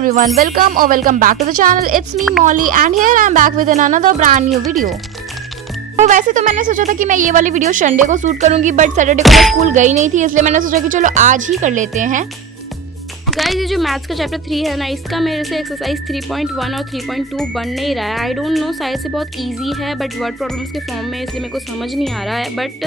everyone, welcome back to the channel. It's me Molly and here I am back with another brand new video. तो वैसे तो मैंने सोचा था कि मैं ये वाली वीडियो संडे को शूट करूंगी, बट सैटरडे को मैं स्कूल गई नहीं थी, इसलिए मैंने सोचा कि चलो आज ही कर लेते हैं। गाइस, ये जो मैथ्स का चैप्टर 3 है ना, इसका मेरे से एक्सरसाइज 3.1 और 3.2 बन नहीं रहा है। आई डोंट नो, शायद से बहुत इजी है बट वर्ड प्रॉब्लम्स के फॉर्म में, इसलिए मेरे को समझ नहीं आ रहा है। बट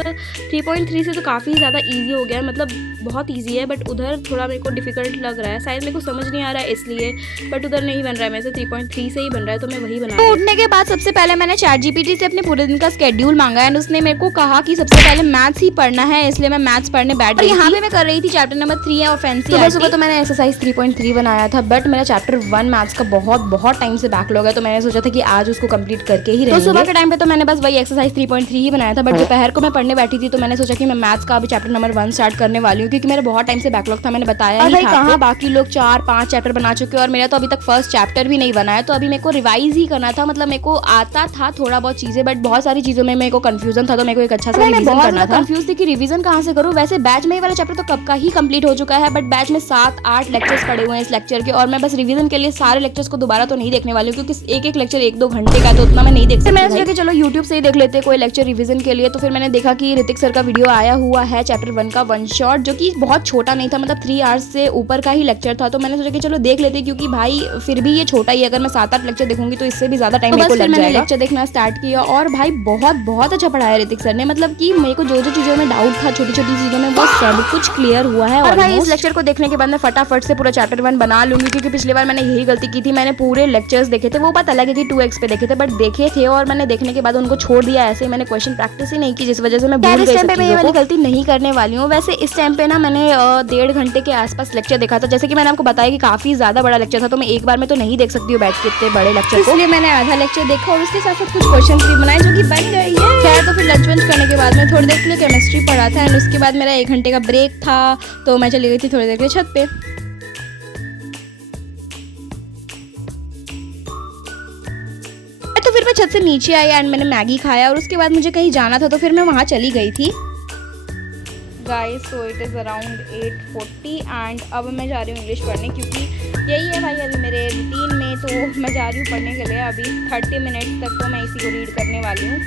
3.3 से तो काफ़ी ज़्यादा इजी हो गया है, मतलब बहुत इजी है, बट उधर थोड़ा मेरे को डिफिकल्ट लग रहा है। शायद मेरे को समझ नहीं आ रहा है इसलिए, बट उधर नहीं बन रहा है, मेरे से 3.3 से ही बन रहा है, तो मैं वही बना रही हूँ। उठने के बाद सबसे पहले मैंने ChatGPT से अपने पूरे दिन का स्केड्यूल मांगा एंड उसने मेरे को कहा कि सबसे पहले मैथ्स ही पढ़ना है, इसलिए मैं मैथ्स पढ़ने बैठ गई। यहाँ पे मैं कर रही थी चैप्टर नंबर 3 और फैंसी। सुबह तो मैंने एक्सरसाइज 3.3 बनाया था, बट मेरा चैप्टर 1 मैथ्स का बहुत टाइम से बैकलॉग है, तो मैंने सोचा था कि आज उसको कंप्लीट करके ही रहेंगे। तो सुबह के टाइम पे तो मैंने बस वही एक्सरसाइज 3.3 ही बनाया था, बट दोपहर को मैं पढ़ने बैठी थी तो मैंने सोचा कि मैं मैथ्स का अभी चैप्टर नंबर 1 स्टार्ट करने वाली हूँ, क्योंकि मेरा बहुत टाइम से बैकलॉग था, मैंने बताया ही था। कहाँ बाकी लोग 4-5 चैप्टर बना चुके और मेरा तो अभी तक फर्स्ट चैप्टर भी नहीं बना है, तो अभी मेरे को रिवाइज ही करना था। मतलब मेरे को आता था थोड़ा बहुत चीजें, बट बहुत सारी चीजों में मेरे को कंफ्यूजन था, तो मेरे को एक अच्छा सा रिवीजन करना था। कंफ्यूज थी कि रिवीजन कहाँ से करूँ। वैसे बैच में ये वाला चैप्टर तो कब का ही कंप्लीट हो चुका है, बट बैच में 7-8 लेक्चर्स पड़े हुए हैं इस लेक्चर के, और मैं बस रिवीजन के लिए सारे लेक्चर्स को दोबारा तो नहीं देखने वाली हूँ, क्योंकि एक लेक्चर 1-2 घंटे का, तो उतना मैं नहीं देख सकती। मैंने सोचा कि चलो यूट्यूब से ही देख लेते कोई लेक्चर रिवीजन के लिए। तो फिर मैंने देखा कि ऋतिक सर का वीडियो आया हुआ है चैप्टर 1 का 1 शॉट, जो कि बहुत छोटा नहीं था, मतलब 3 आवर्स से ऊपर का ही लेक्चर था। तो मैंने सोचा कि चलो देख लेते, क्योंकि भाई फिर भी ये छोटा ही, अगर मैं 7-8 लेक्चर देखूंगी तो इससे भी ज्यादा टाइम मेरे को लग जाएगा। मैंने लेक्चर देखना स्टार्ट किया और भाई बहुत अच्छा पढ़ाया ऋतिक सर ने। मतलब कि मेरे को जो चीजों में डाउट था, छोटी चीजों में, वो सब कुछ क्लियर हुआ है। और भाई इस लेक्चर को देखने के बाद मैं फटाफट से पूरा चैप्टर 1 बना लूंगी, क्योंकि पिछली बार मैंने यही गलती की थी। मैंने पूरे लेक्चर्स देखे थे, वो बात अलग है कि 2x पे देखे थे, बट देखे थे और मैंने देखने के बाद उनको छोड़ दिया ऐसे ही। मैंने क्वेश्चन प्रैक्टिस ही नहीं की, जिस वजह से मैं भूल गई। मैं ये वाली गलती नहीं करने वाली हूँ। वैसे इस टाइम पे ना मैंने 1.5 घंटे के आसपास लेक्चर देखा था। जैसे कि मैंने आपको बताया कि काफी ज्यादा बड़ा लेक्चर था, तो मैं एक बार में तो नहीं देख सकती हूँ बैठ के इतने बड़े लेक्चर को, इसलिए मैंने आधा लेक्चर देखा और उसके साथ साथ कुछ क्वेश्चन भी बनाए, जो कि बन गई है। खैर, तो फिर लंच वंच करने के बाद मैं थोड़ी देर के लिए केमिस्ट्री पढ़ा था एंड उसके बाद मेरा 1 घंटे का ब्रेक था, तो मैं चली गई थी थोड़ी देर के लिए छत पे। तो फिर मैं छत से नीचे आई एंड मैंने मैगी खाया और उसके बाद मुझे कहीं जाना था, तो फिर मैं वहाँ चली गई थी। Guys, so it is around 8:40 and अब मैं जा रही हूँ इंग्लिश पढ़ने, क्योंकि यही है भाई अभी मेरे रूटीन में। तो मैं जा रही हूँ पढ़ने के लिए। अभी 30 मिनट्स तक तो मैं इसी को रीड करने वाली हूँ,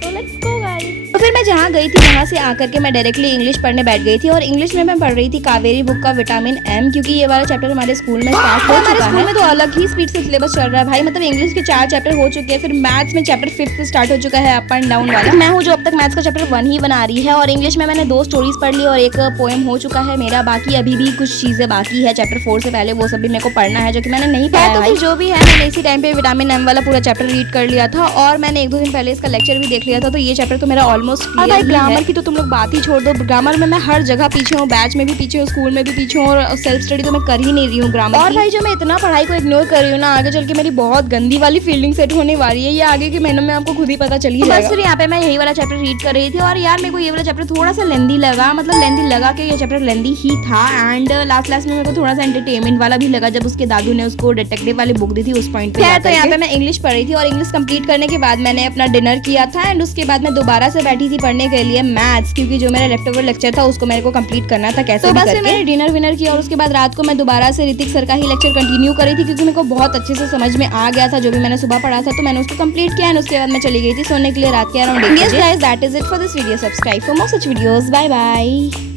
तो लेट्स गो गाइस। तो फिर मैं जहाँ गई थी वहाँ से आकर के मैं डायरेक्टली इंग्लिश पढ़ने बैठ गई थी, और इंग्लिश में मैं पढ़ रही थी कावेरी बुक का विटामिन M, क्योंकि ये वाला चैप्टर हमारे स्कूल में स्टार्ट हो चुका है। हमारे स्कूल में तो अलग ही स्पीड से सिलेबस चल रहा है भाई। मतलब इंग्लिश के 4 चैप्टर हो चुके हैं, फिर मैथ्स में चैप्टर 5 से स्टार्ट हो चुका है, अप एंड डाउन वाला। मैं हूँ जो अब तक मैथ्स का चैप्टर 1 ही बना रही है, और इंग्लिश में मैंने 2 स्टोरीज पढ़ ली और एक पोएम हो चुका है मेरा। बाकी अभी भी कुछ चीजें बाकी है चैप्टर 4 से पहले, वो सब भी मेरे को पढ़ना है, जो कि मैंने नहीं पढ़ा। तो फिर जो भी है, मैंने इसी टाइम पे विटामिन M वाला पूरा चैप्टर रीड कर लिया था, और मैंने 1-2 दिन पहले इसका लेक्चर भी देख लिया था, तो ये चैप्टर तो मेरा ऑलमोस्ट क्लियर। ग्रामर की तो तुम लोग बात ही छोड़ दो। ग्रामर में मैं हर जगह पीछे हूँ, बैच में भी पीछे हूँ, स्कूल में भी पीछे हूँ, और सेल्फ स्टडी तो मैं कर ही नहीं रही हूँ ग्रामर। और भाई जो मैं इतना पढ़ाई को इग्नोर कर रही हूँ ना, आगे चल के मेरी बहुत गंदी वाली फील्डिंग सेट होने वाली है। ये आगे के महीनों में आपको खुद ही पता चल ही जाएगा। फिर यहाँ पे मैं यही वाला चैप्टर रीड कर रही थी, और यार मेरे को ये वाला चैप्टर थोड़ा सा लेंदी लगा। मतलब लेंदी लगा कि ये चैप्टर लेंदी ही था, एंड लास्ट में मेरे को थोड़ा सा एंटरटेनमेंट वाला भी लगा, जब उसके दादू ने उसको डिटेक्टिव वाली बुक दी थी उस पॉइंट पे। तो यहाँ पे मैं इंग्लिश पढ़ रही थी, और इंग्लिश कंप्लीट करने के बाद मैंने अपना डिनर किया था, एंड उसके बाद मैं दोबारा से बैठी थी पढ़ने के लिए मैथ्स, क्योंकि जो मेरा लेफ्ट ओवर लेक्चर था उसको मेरे को कंप्लीट करना था कैसे। तो बस मैंने डिनर विनर किया, और उसके बाद रात को मैं दोबारा से ऋतिक सर का ही लेक्चर कंटिन्यू करी थी, क्योंकि मेरे को बहुत अच्छे से समझ में आ गया था जो भी मैंने सुबह पढ़ा था, तो मैंने उसको कंप्लीट किया। उसके बाद मैं चली गई थी सोने के लिए रात के अराउंड 8 बजे। Guys, that is it for this video. Subscribe for more such videos. Bye bye.